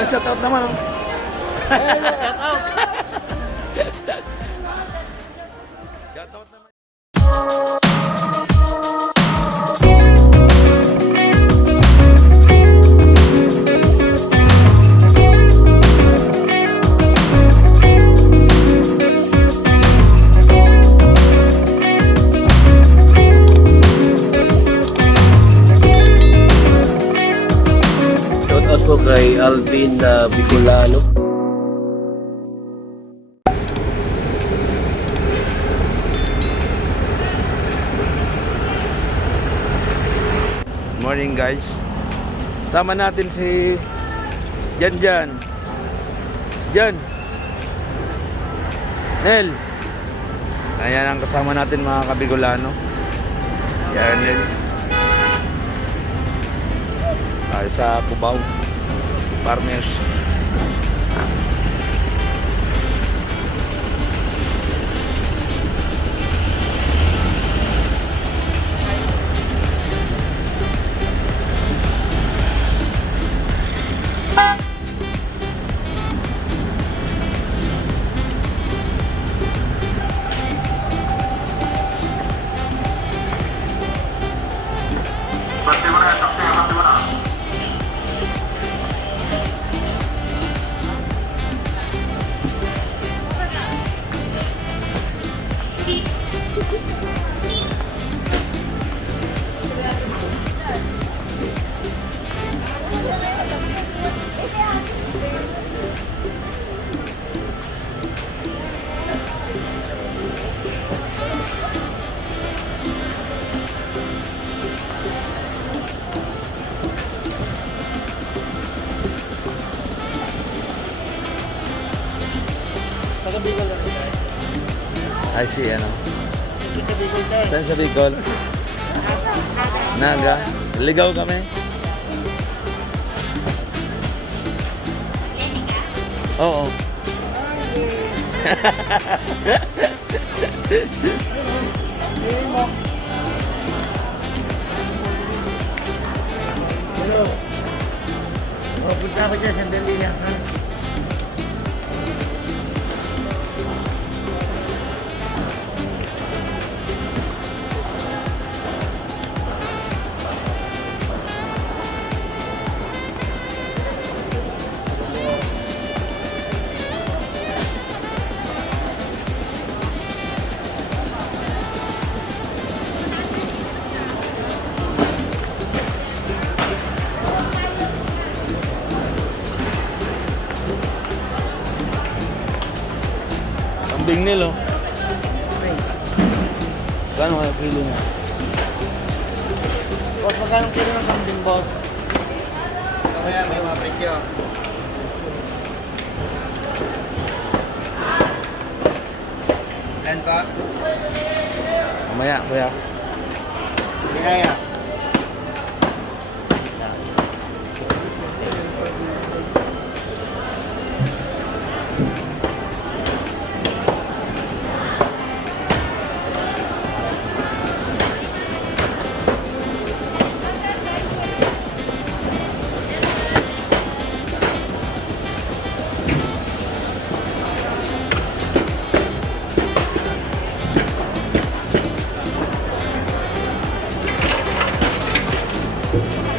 Ayan, shout out naman. Oh. Shout out. Shout out naman. Shoutout po kay Alvin Bicolano. Morning guys. Sama natin si Jan. Nel. Ayan ang kasama natin mga kabigolano. Yan Nel. Tayo sa Cubao Farmers. Taga-Bicol lang ito. I see ano. Ito sa Bicol tayo. Saan sa Bicol? Naga. Ligaw kami. Oo. Hello. Punta ka dyan, sandali lang ha. Kambing nil oh. Kano kaya kilo niya? Boss, magkano kilo ng kambing, boss? Kaya may maprikyo. Yan pa? Mamaya kuya. Hindi kaya.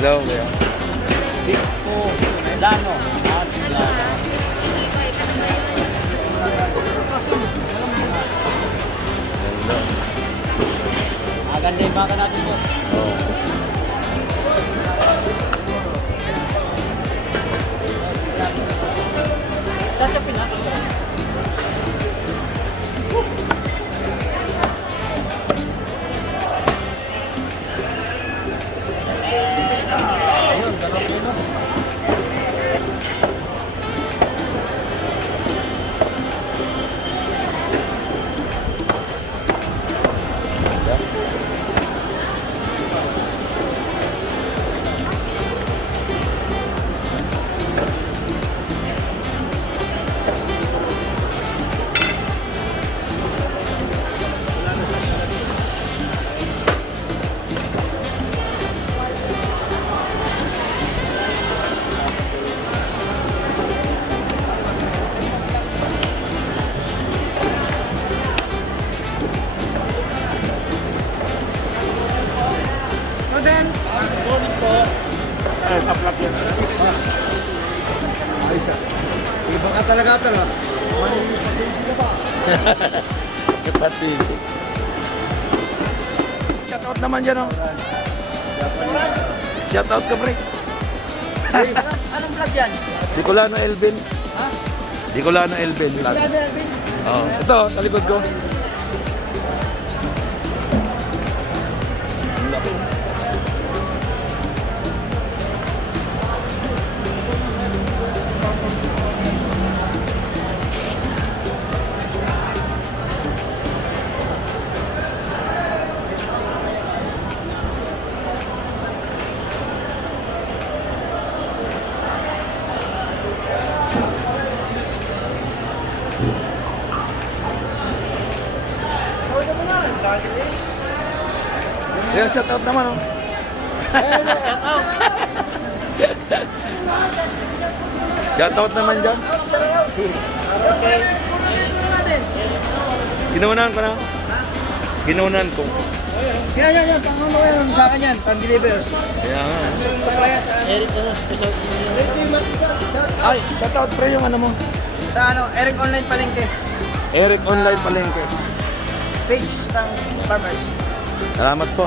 Hello kuya. Bicpo, Medano. Maganda yung baka natin, boss. Oh. Sasapin natin. Ayun, 2 kilo. sa plak yan. Ayos ah. Iba ka talaga talaga. Kapatid. Shout out naman dyan, oh. Shout out ka, pre. Anong vlog yan? Bicolano Elvin. Ha? Bicolano Elvin. Vlog. Elvin? Oh. Ito, sa likod ko. Ang laki. Yeah, shout out naman, oh. Shout out naman dyan. Ginuunan ko na. Ginuunan ko. Yan. Pang-ano yan sa akin yan. Pang-deliver. Kaya nga. Supplya sa Eric, special. Ay, shout out pre yung ano mo. Sa Eric Online Palengke. Eric Online Palengke. Page ng farmers. Salamat po.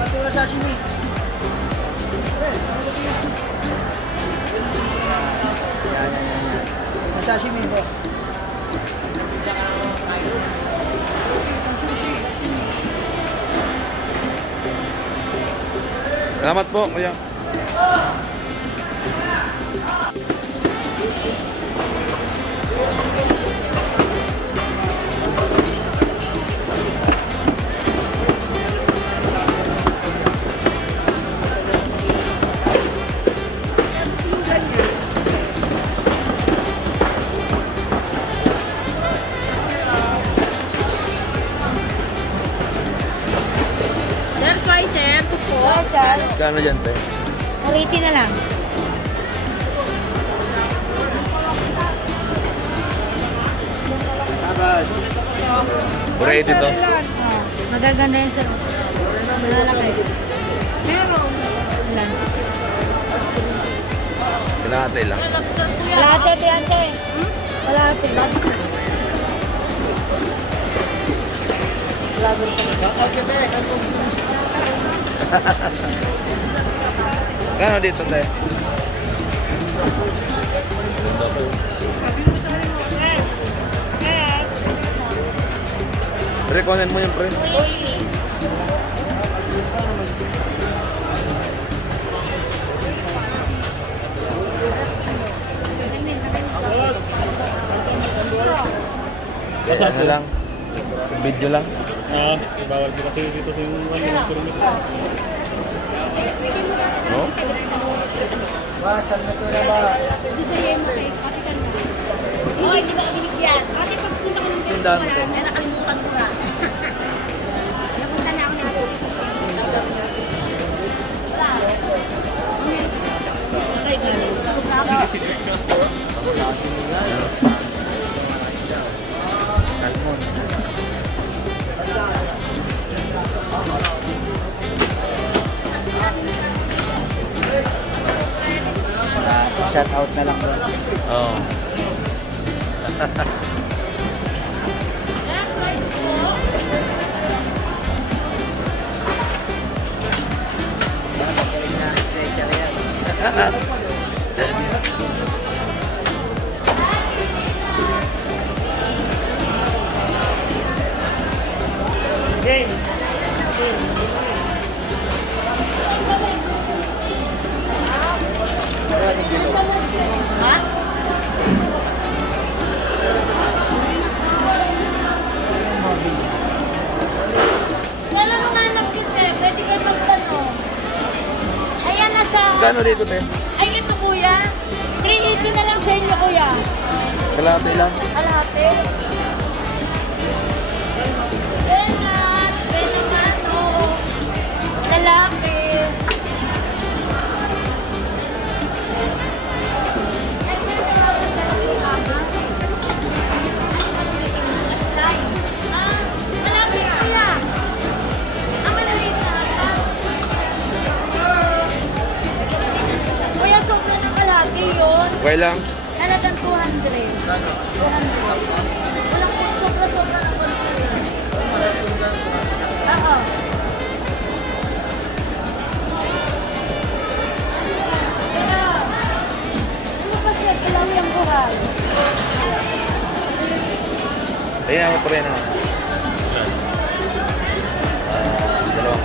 Patura sashimi. Yan. Sashimi bro. Salamat po, kuya. Sir, slicer, support. Sir, Kano dyan, te? 80 na lang. Pura 80 to. Oh, magaganda yan, sir. Malalaki. Ilan? Kinakatay lang. Kalahati ito yan, sir. Kalahati. Kano dito, te? Recommend mo yung pre? 80. Ano lang? Video lang. Bawal po kasi dito sa yung No? Saan na ito na ba? Oh, hindi ba ka binigyan? Ate, pagpunta ko ng Yung dami ko. ay nakalimutan ko na. Napunta na ako natin. Salmon. Shout out na lang bro. Oo. Ha? Kailan nung anak ko, sir? Pwede kayo magtanong. Ayan, nasa... Kano dito, te? Ay, ito, kuya. 380 na lang sa inyo, kuya. Kalahati lang. Alate. Renat, Renamato. Okay lang. Halagang 200. 200. Walang sobra-sobra ng konti. Oo. Ano kasi alam yung buhay? Ayan ako pa rin naman. Dalawa.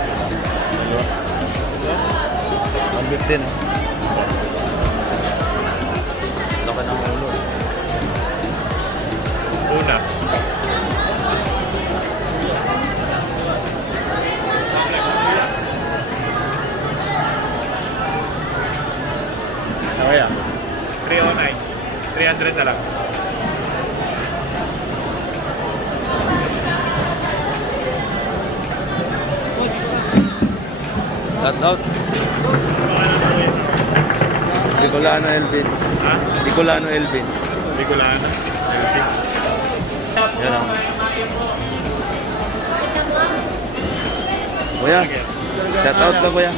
Ang big din. Laki ng ulo. Una. Okay ah. 309. 300 na lang. Shout out. Bicolano Elvin. Ha? Bicolano Elvin. Bicolana. Yan ang. Kuya. Shout out ka kuya.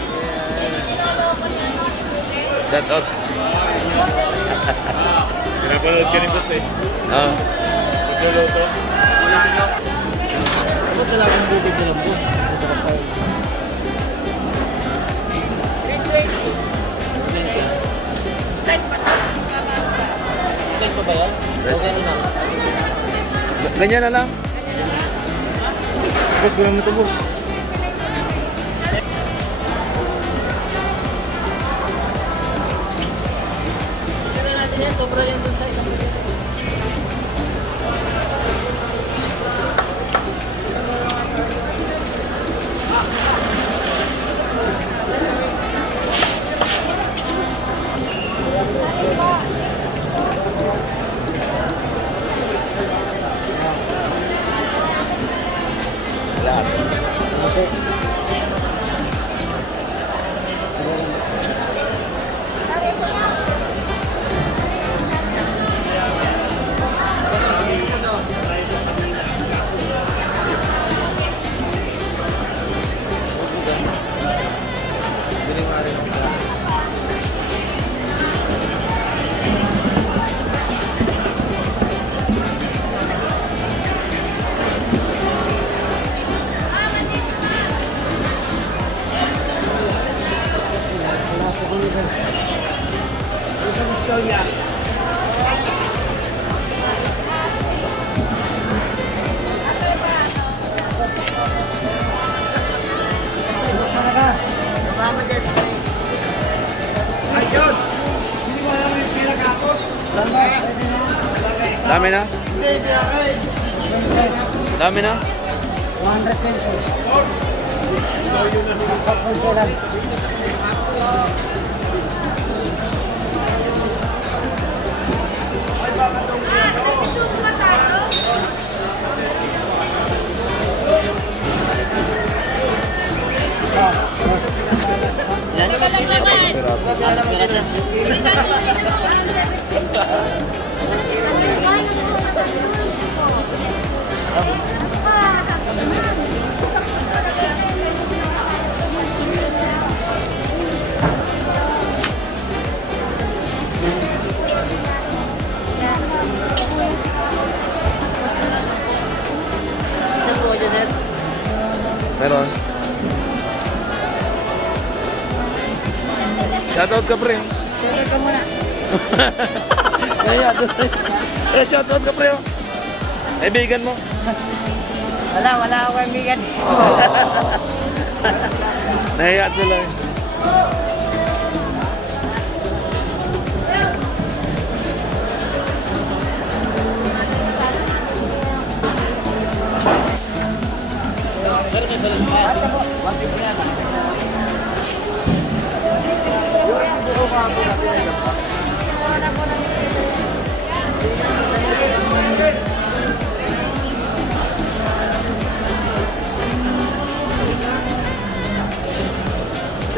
Shout out. Pinapanood ka ni boss eh. Ah. Magluluto. Ako talagang bubig na lang, boss. Masarap tayo. Slice pa ba yan? Okay na lang. Ganyan na lang. Boss, gano'n mo ito, boss. Dami na? Dami na? 100 pesos. Meron. Shoutout ka pre. Share ka muna. Kaya doon. Shoutout ka pre. Kaibigan mo. Wala ako kaibigan. Nahiya sila eh.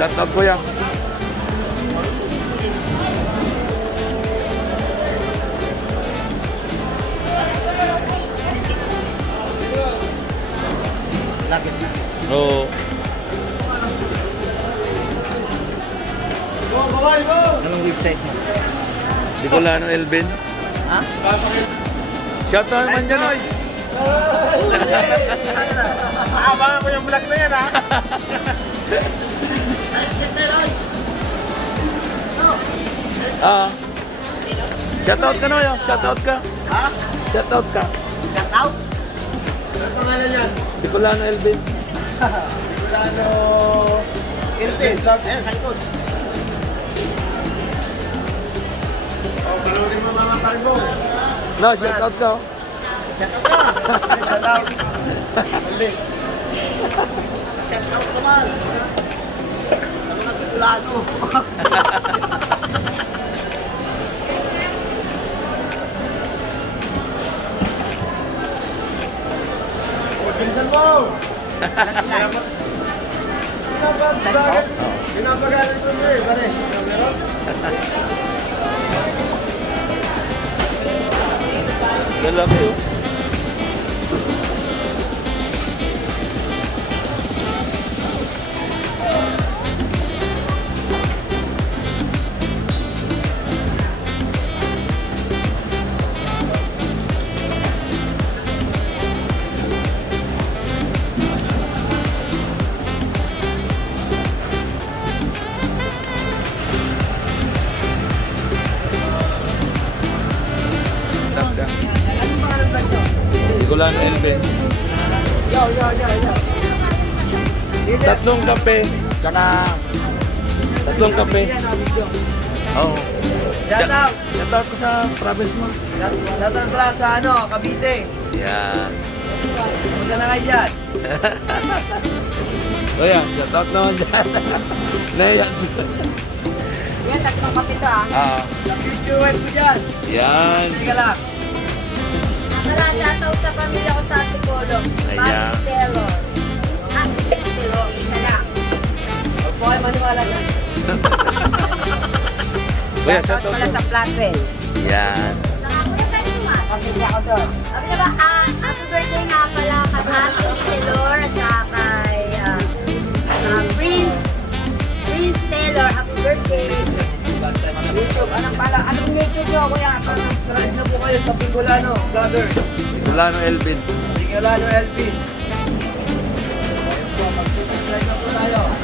Shoutout kuya. Lapit na. Oo. Anong website mo? Bicolano Elvin. Ha? Shoutout naman dyan. Abangan ko yung vlog na yan, ha? Ah. Shoutout ka na yun. Shoutout ka. Ha? Shoutout ka. Cut out? Ano pangalan yan? Bicolano Elvin. Bicolano... Ilpin. Ayan, sa likod. Oh, panurin mo mga kargo. No, shoutout ka. Oh. Shout out ka. Shout out. Alis. Shout out naman. Sa mga Bicolano. Bilisan mo! Pinapagalan ko nyo eh, pare. Meron? Lalaki oh. Tanda. Bicolano Elvin. Yo. Tatlong kape. Tsaka tatlong kape. Oo. Shout out. Shoutout ko sa province mo. Shout out pala sa Cavite. Yan. Kumusta na kayo dyan? O yan, shoutout naman dyan. Naiyak siya. Yan, tatlong kapita. Sa viewers ko dyan. Yan. Sige lang. Wala, shoutout sa pamilya ko sa Antipolo. Ayan. Pati Taylor. Taylor, isa lang. Huwag po kayo maniwala dyan. Kuya, shoutout Wala mo. sa Flatwell. Yan. Saka kuya, pwede naman. Pamilya ko doon. Sabi na ba, happy birthday nga pala kay Ate Taylor at saka kay Prince Taylor. Happy birthday. YouTube, anong YouTube nyo, kuya? Subscribe na po kayo sa Bicolano Vlogger. Bicolano Elvin. Bicolano LP. Ayun po, mag-subscribe na po tayo.